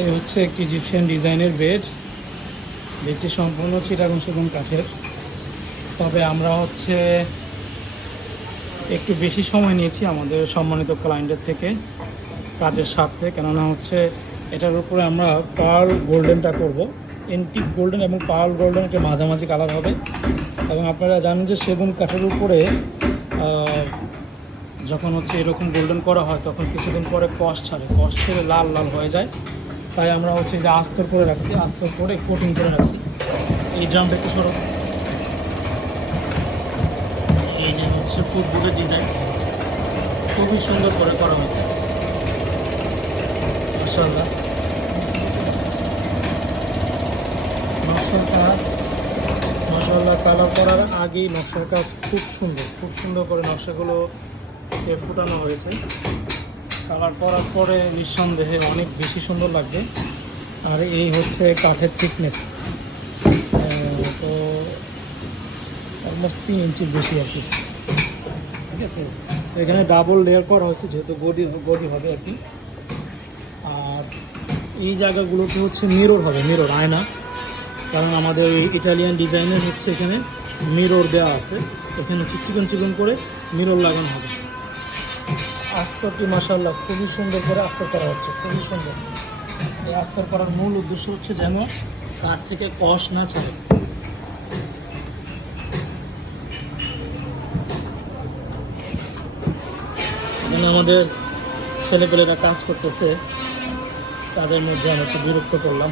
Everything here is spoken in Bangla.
এই হচ্ছে একটি ইজিপশিয়ান ডিজাইনের বেড। বেডটি সম্পূর্ণ চিটাগং সেগুন কাঠের। তবে আমরা হচ্ছে একটু বেশি সময় নিয়েছি আমাদের সম্মানিত ক্লায়েন্টের থেকে কাজের স্বার্থে, কেননা হচ্ছে এটার উপরে আমরা পার্ল গোল্ডেনটা করব। এন্টিক গোল্ডেন এবং পার্ল গোল্ডেন একটা মাঝামাঝি কালার হবে। এবং আপনারা জানেন যে সেগুন কাঠের উপরে যখন হচ্ছে এরকম গোল্ডেন করা হয় তখন কিছুদিন পরে কষ ছাড়ে, কষ ছেড়ে লাল লাল হয়ে যায়। তাই আমরা হচ্ছে যে আস্তর করে রাখছি, আস্তর করে কোটিং করে রাখছি। এই ড্রামটা একটু সরব, এই যে হচ্ছে ফুটবুকের ডিজাইন খুবই সুন্দর করে করা হয়েছে মাশাআল্লাহ। নকশার কাজ মাশাআল্লাহ, কালার করার আগেই নকশার কাজ খুব সুন্দর, খুব সুন্দর করে নকশাগুলো ফুটানো হয়েছে। কালার করার পরে নিঃসন্দেহে অনেক বেশি সুন্দর লাগবে। আর এই হচ্ছে কাঠের থিকনেস, তো অলমোস্ট 3 ইঞ্চির বেশি আর কি। ঠিক আছে, এখানে ডাবল লেয়ার করা হয়েছে যেহেতু গদি হবে আর কি। আর এই জায়গাগুলোতে হচ্ছে মিরর হবে, মিরর আয়না, কারণ আমাদের ওই ইটালিয়ান ডিজাইনের হচ্ছে এখানে মিরর দেওয়া আছে। এখানে হচ্ছে চিকন চিকন করে মিরর লাগানো হবে। আস্তরটি মাশাআল্লাহ খুবই সুন্দর করে আস্তর করা হচ্ছে, খুবই সুন্দর। এই আস্তর করার মূল উদ্দেশ্য হচ্ছে যেন কাঠ থেকে কষ না ছাড়ে। এখানে আমাদের ছেলেপেলেরা কাজ করতেছে, কাজের মধ্যে আমি একটু বিরক্ত করলাম।